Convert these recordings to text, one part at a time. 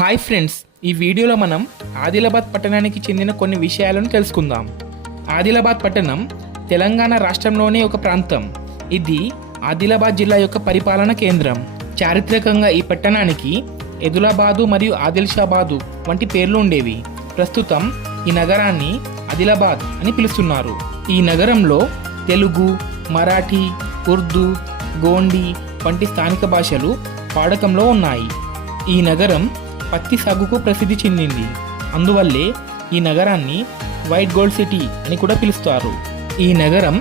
Hi friends, ఈ వీడియోలో మనం ఆదిలాబాద్ పట్టణానికి చెందిన కొన్ని విషయాలను తెలుసుకుందాం. ఆదిలాబాద్ పట్టణం తెలంగాణ రాష్ట్రంలోని ఒక ప్రాంతం. ఇది ఆదిలాబాద్ జిల్లా యొక్క పరిపాలన కేంద్రం. చారిత్రకంగా ఈ పట్టణానికి ఎదులాబాదు మరియు ఆదిల్షాబాదు వంటి పేర్లు ఉండేవి. ప్రస్తుతం ఈ నగరాన్ని ఆదిలాబాద్ అని పిలుస్తున్నారు. ఈ నగరంలో తెలుగు, మరాఠీ, ఉర్దూ, గోండి వంటి స్థానిక భాషలు వాడకంలో ఉన్నాయి. ఈ నగరం పత్తి సాగుకు ప్రసిద్ధి చెందింది. అందువల్లే ఈ నగరాన్ని వైట్ గోల్డ్ సిటీ అని కూడా పిలుస్తారు. ఈ నగరం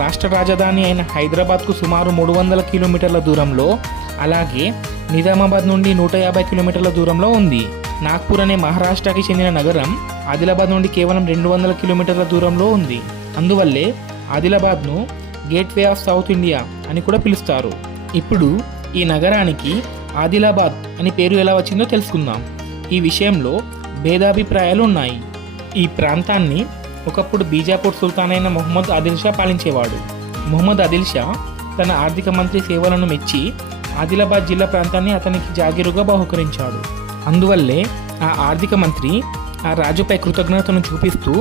రాష్ట్ర రాజధాని అయిన హైదరాబాద్కు సుమారు 300 కిలోమీటర్ల దూరంలో, అలాగే నిజామాబాద్ నుండి 150 కిలోమీటర్ల దూరంలో ఉంది. నాగ్పూర్ అనే మహారాష్ట్రకి చెందిన నగరం ఆదిలాబాద్ నుండి కేవలం 200 కిలోమీటర్ల దూరంలో ఉంది. అందువల్లే ఆదిలాబాద్ను గేట్వే ఆఫ్ సౌత్ ఇండియా అని కూడా పిలుస్తారు. ఇప్పుడు ఈ నగరానికి ఆదిలాబాద్ అని పేరు ఎలా వచ్చిందో తెలుసుకుందాం. ఈ విషయంలో భేదాభిప్రాయాలు ఉన్నాయి. ఈ ప్రాంతాన్ని ఒకప్పుడు బీజాపూర్ సుల్తాన్ అయిన మొహమ్మద్ ఆదిల్ షా పాలించేవాడు. మొహమ్మద్ ఆదిల్ షా తన ఆర్థిక మంత్రి సేవలను మెచ్చి ఆదిలాబాద్ జిల్లా ప్రాంతాన్ని అతనికి జాగీరుగా బహుకరించాడు. అందువల్లే ఆ ఆర్థిక మంత్రి ఆ రాజుపై కృతజ్ఞతను చూపిస్తూ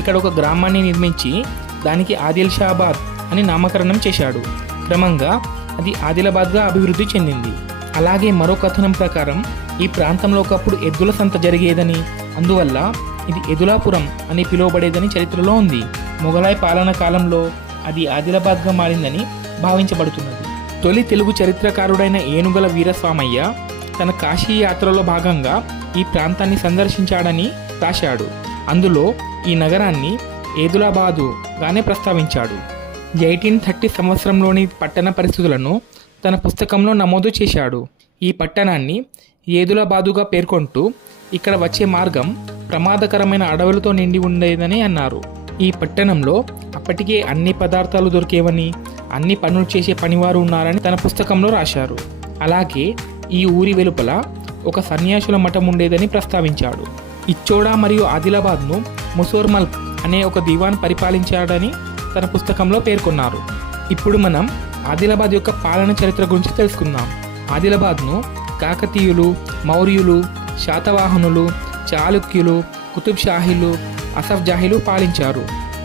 ఇక్కడ ఒక గ్రామాన్ని నిర్మించి దానికి ఆదిల్ షాబాద్ అని నామకరణం చేశాడు. క్రమంగా అది ఆదిలాబాద్గా అభివృద్ధి చెందింది. అలాగే మరో కథనం ప్రకారం ఈ ప్రాంతంలో ఒకప్పుడు ఎద్దుల సంత జరిగేదని, అందువల్ల ఇది ఎదులాపురం అని పిలువబడేదని చరిత్రలో ఉంది. మొఘలాయ్ పాలన కాలంలో అది ఆదిలాబాద్గా మారిందని భావించబడుతున్నది. తొలి తెలుగు చరిత్రకారుడైన ఏనుగల వీరస్వామయ్య తన కాశీ యాత్రలో భాగంగా ఈ ప్రాంతాన్ని సందర్శించాడని రాశాడు. అందులో ఈ నగరాన్ని ఏదులాబాదుగానే ప్రస్తావించాడు. 1830 సంవత్సరంలోని పట్టణ పరిస్థితులను తన పుస్తకంలో నమోదు చేశాడు. ఈ పట్టణాన్ని ఏదులాబాదుగా పేర్కొంటూ ఇక్కడ వచ్చే మార్గం ప్రమాదకరమైన అడవులతో నిండి ఉండేదని అన్నారు. ఈ పట్టణంలో అప్పటికే అన్ని పదార్థాలు దొరికేవని, అన్ని పనులు చేసే పనివారు ఉన్నారని తన పుస్తకంలో రాశారు. అలాగే ఈ ఊరి వెలుపల ఒక సన్యాసుల మఠం ఉండేదని ప్రస్తావించాడు. ఇచ్చోడా మరియు ఆదిలాబాద్ను ముసోర్మల్క్ అనే ఒక దివాన్ పరిపాలించాడని తన పుస్తకంలో పేర్కొన్నారు. ఇప్పుడు మనం ఆదిలాబాద్ యొక్క పాలన చరిత్ర గురించి తెలుసుకుందాం. ఆదిలాబాద్ను కాకతీయులు, మౌర్యులు, శాతవాహనులు, చాళుక్యులు, కుతుబ్ షాహీలు, అసఫ్ జాహీలు పాలించారు.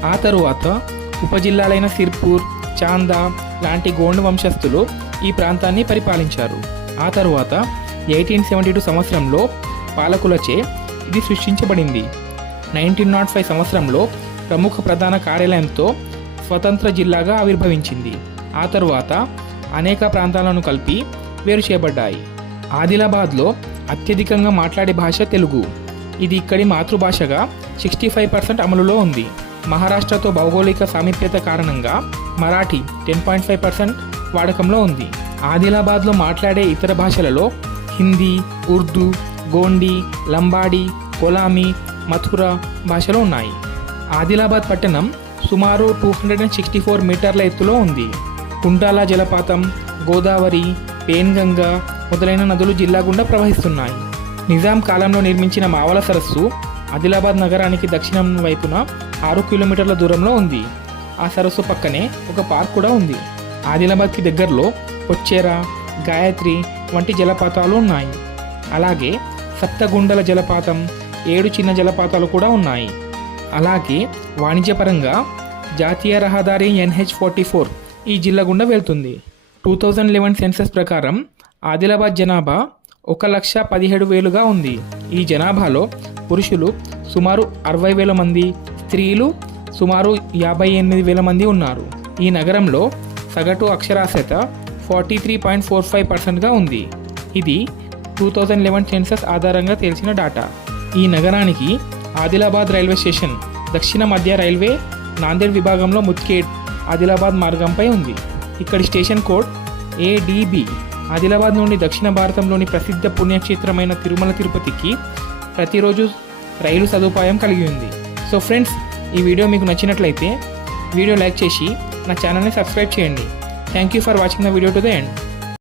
ఆ తరువాత ఉపజిల్లాలైన సిర్పూర్, చాందా లాంటి గోండ్ వంశస్థులు ఈ ప్రాంతాన్ని పరిపాలించారు. ఆ తరువాత 1872 సంవత్సరంలో పాలకులచే ఇది సృష్టించబడింది. 1905 సంవత్సరంలో ప్రముఖ ప్రధాన కార్యాలయంతో స్వతంత్ర జిల్లాగా ఆవిర్భవించింది. ఆ తరువాత అనేక ప్రాంతాలను కలిపి వేరు చేయబడ్డాయి. ఆదిలాబాద్లో అత్యధికంగా మాట్లాడే భాష తెలుగు. ఇది ఇక్కడి మాతృభాషగా 65% అమలులో ఉంది. మహారాష్ట్రతో భౌగోళిక సామీప్యత కారణంగా మరాఠీ 10.5% వాడకంలో ఉంది. ఆదిలాబాద్లో మాట్లాడే ఇతర భాషలలో హిందీ, ఉర్దూ, గోండి, లంబాడి, కొలామి, మథురా భాషలు ఉన్నాయి. ఆదిలాబాద్ పట్టణం సుమారు 264 మీటర్ల ఎత్తులో ఉంది. కుంటాల జలపాతం, గోదావరి, పేన్గంగా మొదలైన నదులు జిల్లా గుండా ప్రవహిస్తున్నాయి. నిజాం కాలంలో నిర్మించిన మావల సరస్సు ఆదిలాబాద్ నగరానికి దక్షిణం వైపున 6 కిలోమీటర్ల దూరంలో ఉంది. ఆ సరస్సు పక్కనే ఒక పార్క్ కూడా ఉంది. ఆదిలాబాద్కి దగ్గరలో పొచ్చేర, గాయత్రి వంటి జలపాతాలు ఉన్నాయి. అలాగే సప్తగుండల జలపాతం, 7 చిన్న జలపాతాలు కూడా ఉన్నాయి. అలాగే వాణిజ్యపరంగా జాతీయ రహదారి NH44 ఈ జిల్లా గుండా వెళ్తుంది. 2011 సెన్సస్ ప్రకారం ఆదిలాబాద్ జనాభా 1,17,000గా ఉంది. ఈ జనాభాలో పురుషులు సుమారు 60,000 మంది, స్త్రీలు సుమారు 58,000 మంది ఉన్నారు. ఈ నగరంలో సగటు అక్షరాస్యత 43.45%గా ఉంది. ఇది 2011 సెన్సస్ ఆధారంగా తెలిసిన డాటా. ఈ నగరానికి ఆదిలాబాద్ రైల్వే స్టేషన్ దక్షిణ మధ్య రైల్వే నాందేడ్ విభాగంలో ముత్కేడ్ ఆదిలాబాద్ మార్గంపై ఉంది. ఇక్కడి స్టేషన్ కోడ్ ADB. ఆదిలాబాద్ నుండి దక్షిణ భారతంలోని ప్రసిద్ధ పుణ్యక్షేత్రమైన తిరుమల తిరుపతికి ప్రతిరోజు రైలు సదుపాయం కలిగి ఉంది. సో ఫ్రెండ్స్, ఈ వీడియో మీకు నచ్చినట్లయితే వీడియో లైక్ చేసి నా ఛానల్ని సబ్స్క్రైబ్ చేయండి. Thank you for watching the video to the end.